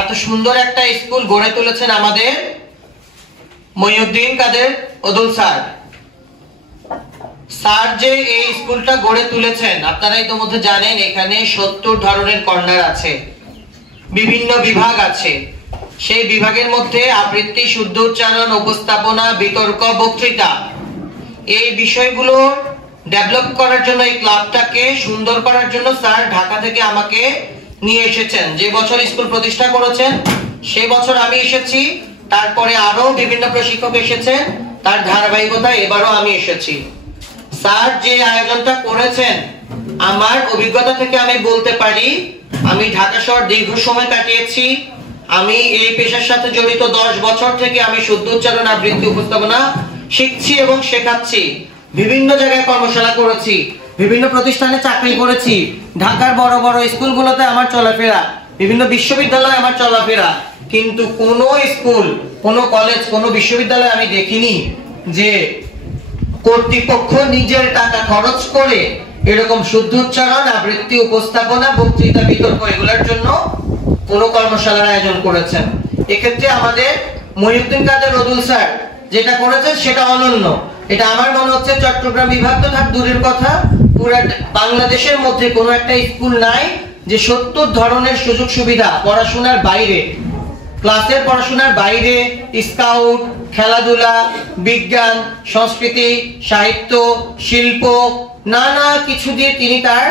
এত সুন্দর একটা স্কুল গড়ে তুলেছেন আমাদের মহিউদ্দিন কাদের ওদুল স্যার। স্যার যে এই স্কুলটা গড়ে তুলেছেন আপনারা ইতিমধ্যে জানেন, এখানে 70 ধরনের কর্নার আছে, বিভিন্ন বিভাগ আছে। সেই বিভাগের মধ্যে আবৃত্তি, শুদ্ধ উচ্চারণ, উপস্থাপনা, বিতর্ক, বক্তৃতা, এই বিষয়গুলো ডেভেলপ করার জন্য, এই ক্লাবটাকে সুন্দর করার জন্য স্যার ঢাকা থেকে আমাকে নিয়ে এসেছেন। যে বছর স্কুল প্রতিষ্ঠা করেছেন সে বছর আমি এসেছি, তারপরে আরো বিভিন্ন প্রশিক্ষক এসেছেন, তার ধারাবাহিকতায় এবারও আমি এসেছি। স্যার যে আয়োজনটা করেছেন, আমার অভিজ্ঞতা থেকে আমি বলতে পারি, আমি ঢাকা শহর দীর্ঘ সময় কাটিয়েছি। আমি এই পেশার সাথে জড়িত 10 বছর থেকে আমি শুদ্ধ উচ্চারণ, আবৃত্তি, উপস্থাপনা শিখছি এবং শেখাচ্ছি। বিভিন্ন জায়গায় কর্মশালা করেছি, বিভিন্ন প্রতিষ্ঠানে চাকরি করেছি, ঢাকার বড় বড় স্কুলগুলোতে আমার চলাফেরা, বিভিন্ন বিশ্ববিদ্যালয়ে আমার চলাফেরা, কিন্তু কোনো স্কুল, কোনো কলেজ, কোনো বিশ্ববিদ্যালয়ে আমি দেখিনি যে কর্তৃপক্ষ নিজের টাকা খরচ করে এরকম শুদ্ধ উচ্চারণ, আবৃত্তি, উপস্থাপনা, বক্তৃতা, বিতর্ক এগুলোর জন্য কোনো কর্মশালার আয়োজন করেছেন। এক্ষেত্রে আমাদের মহিউদ্দিন কাদের ওদুল স্যার যেটা করেছেন সেটা অনন্য। এটা আমার মনে হচ্ছে চট্টগ্রাম বিভাগ তো থাক দূরের কথা, পুরো বাংলাদেশের মধ্যে কোনো একটা স্কুল নাই যে 70 ধরনের সুযোগ সুবিধা পড়াশোনার বাইরে, ক্লাসের পড়াশোনার বাইরে, স্কাউট, খেলাধুলা, বিজ্ঞান, সংস্কৃতি, সাহিত্য, শিল্প, নানা কিছু দিয়ে তিনি তার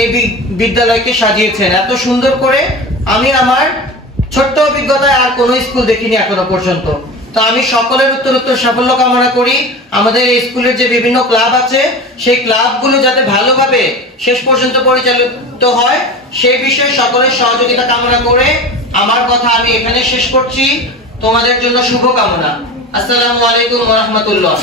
এই বিদ্যালয়কে সাজিয়েছেন এত সুন্দর করে। আমি আমার ছোট্ট অভিজ্ঞতায় আর কোনো স্কুল দেখিনি এখনো পর্যন্ত। তো আমি সকলের উত্তরোত্তর সাফল্য কামনা করি। আমাদের এই স্কুলের যে বিভিন্ন ক্লাব আছে সেই ক্লাবগুলো যাতে ভালোভাবে শেষ পর্যন্ত পরিচালিত হয় সেই বিষয়ে সকলের সহযোগিতা কামনা করে আমার কথা আমি এখানে শেষ করছি। তোমাদের জন্য শুভকামনা। আসসালামু আলাইকুম ওয়া রাহমাতুল্লাহ।